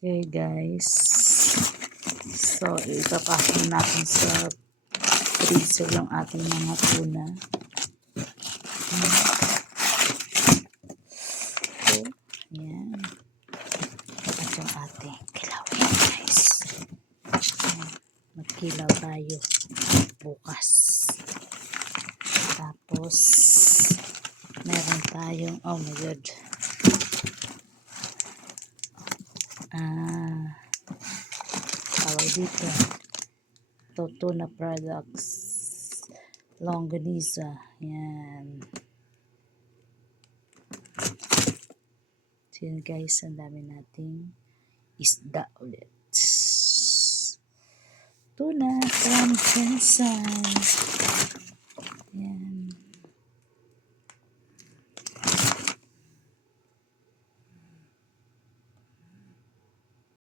Okay guys, so ipapasok natin sa freezer yung ating mga tuna. So, yan. At yung ating kilawin guys. Magkilaw tayo bukas. Tapos meron tayong, oh my god, tawag dito, tuna products, longganisa, yan. So yun guys, ang dami nating isda ulit. Tuna from Jensen. Yan.